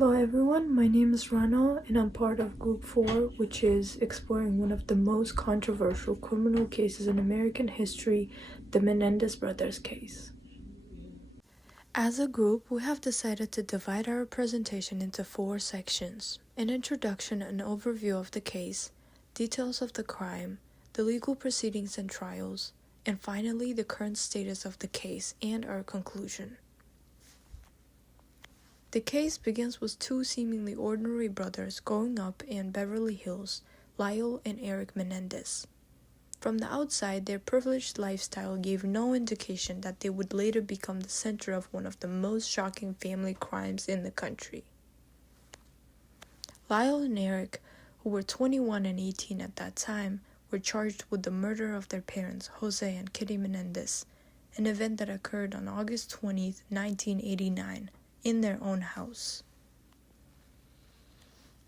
Hello everyone, my name is Rano and I'm part of Group 4, which is exploring one of the most controversial criminal cases in American history, the Menendez brothers case. As a group, we have decided to divide our presentation into 4 sections: an introduction and overview of the case, details of the crime, the legal proceedings and trials, and finally the current status of the case and our conclusion. The case begins with 2 seemingly ordinary brothers growing up in Beverly Hills, Lyle and Eric Menendez. From the outside, their privileged lifestyle gave no indication that they would later become the center of one of the most shocking family crimes in the country. Lyle and Eric, who were 21 and 18 at that time, were charged with the murder of their parents, Jose and Kitty Menendez, an event that occurred on August 20, 1989. In their own house.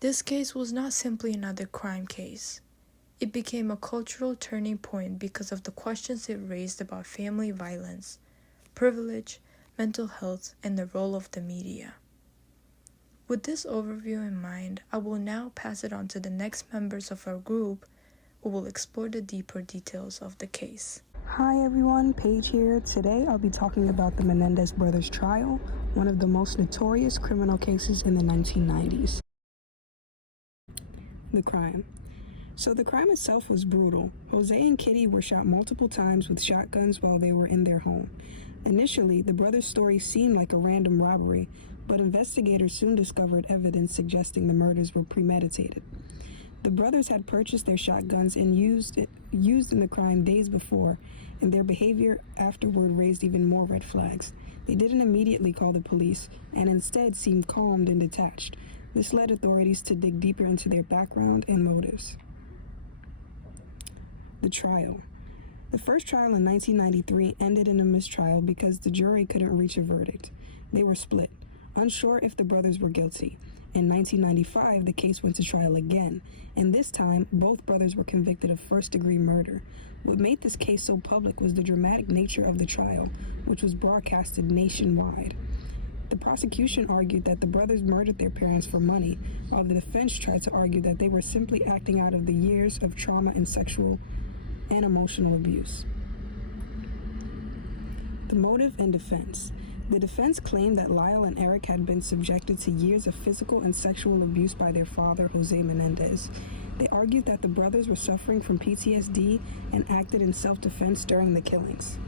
This case was not simply another crime case. It became a cultural turning point because of the questions it raised about family violence, privilege, mental health, and the role of the media. With this overview in mind, I will now pass it on to the next members of our group who will explore the deeper details of the case. Hi everyone, Paige here. Today I'll be talking about the Menendez brothers trial, one of the most notorious criminal cases in the 1990s. The crime. So the crime itself was brutal. Jose and Kitty were shot multiple times with shotguns while they were in their home. Initially, the brothers' story seemed like a random robbery, but investigators soon discovered evidence suggesting the murders were premeditated. The brothers had purchased their shotguns and used in the crime days before, and their behavior afterward raised even more red flags. They didn't immediately call the police, and instead seemed calmed and detached. This led authorities to dig deeper into their background and motives. The trial. The first trial in 1993 ended in a mistrial because the jury couldn't reach a verdict. They were split, unsure if the brothers were guilty. In 1995, the case went to trial again, and this time, both brothers were convicted of first-degree murder. What made this case so public was the dramatic nature of the trial, which was broadcasted nationwide. The prosecution argued that the brothers murdered their parents for money, while the defense tried to argue that they were simply acting out of the years of trauma and sexual and emotional abuse. The motive and defense. The defense claimed that Lyle and Eric had been subjected to years of physical and sexual abuse by their father, Jose Menendez. They argued that the brothers were suffering from PTSD and acted in self-defense during the killings.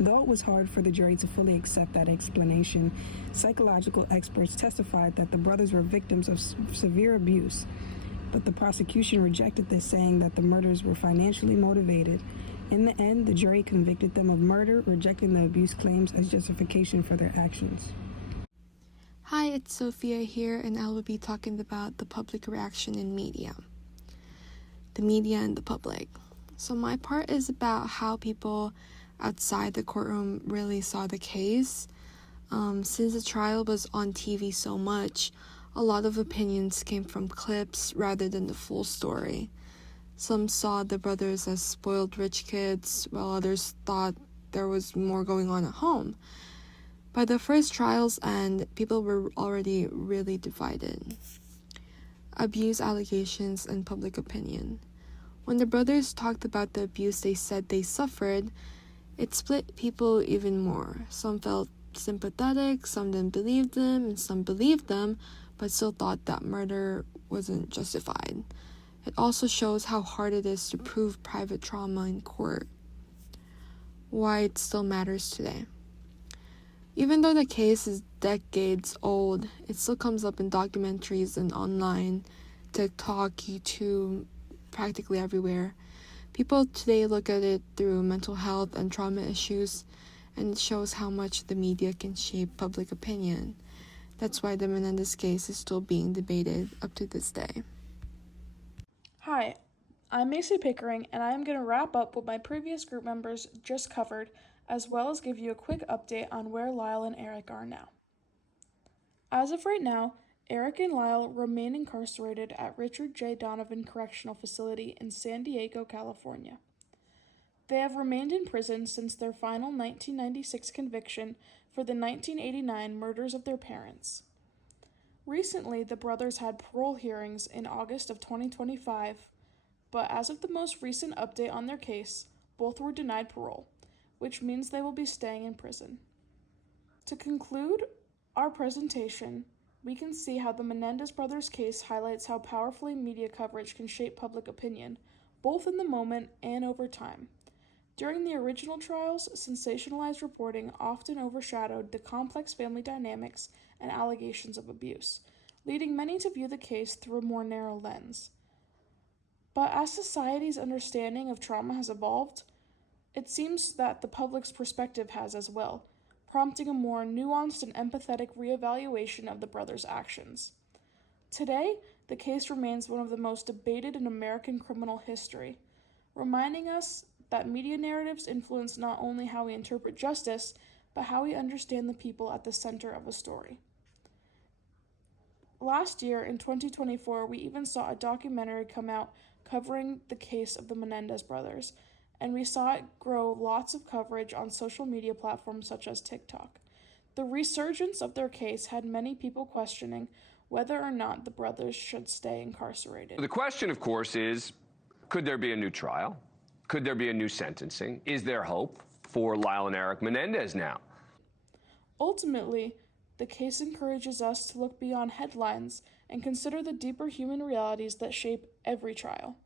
Though it was hard for the jury to fully accept that explanation, psychological experts testified that the brothers were victims of severe abuse. But the prosecution rejected this, saying that the murders were financially motivated. In the end, the jury convicted them of murder, rejecting the abuse claims as justification for their actions. Hi, it's Sophia here, and I will be talking about the public reaction in media. The media and the public. So my part is about how people outside the courtroom really saw the case. Since the trial was on TV so much, a lot of opinions came from clips rather than the full story. Some saw the brothers as spoiled rich kids, while others thought there was more going on at home. By the first trial's end, people were already really divided. Abuse allegations and public opinion. When the brothers talked about the abuse they said they suffered, it split people even more. Some felt sympathetic, some didn't believe them, and some believed them, but still thought that murder wasn't justified. It also shows how hard it is to prove private trauma in court. Why it still matters today. Even though the case is decades old, it still comes up in documentaries and online, TikTok, YouTube, practically everywhere. People today look at it through mental health and trauma issues, and it shows how much the media can shape public opinion. That's why the Menendez case is still being debated up to this day. Hi, I'm Masey Pickering, and I am going to wrap up what my previous group members just covered, as well as give you a quick update on where Lyle and Eric are now. As of right now, Eric and Lyle remain incarcerated at Richard J. Donovan Correctional Facility in San Diego, California. They have remained in prison since their final 1996 conviction for the 1989 murders of their parents. Recently, the brothers had parole hearings in August of 2025, but as of the most recent update on their case, both were denied parole, which means they will be staying in prison. To conclude our presentation, we can see how the Menendez brothers' case highlights how powerfully media coverage can shape public opinion, both in the moment and over time. During the original trials, sensationalized reporting often overshadowed the complex family dynamics and allegations of abuse, leading many to view the case through a more narrow lens. But as society's understanding of trauma has evolved, it seems that the public's perspective has as well, prompting a more nuanced and empathetic reevaluation of the brothers' actions. Today, the case remains one of the most debated in American criminal history, reminding us that media narratives influence not only how we interpret justice, but how we understand the people at the center of a story. Last year, in 2024, we even saw a documentary come out covering the case of the Menendez brothers, and we saw it grow lots of coverage on social media platforms such as TikTok. The resurgence of their case had many people questioning whether or not the brothers should stay incarcerated. The question, of course, is, could there be a new trial? Could there be a new sentencing? Is there hope for Lyle and Eric Menendez now? Ultimately, the case encourages us to look beyond headlines and consider the deeper human realities that shape every trial.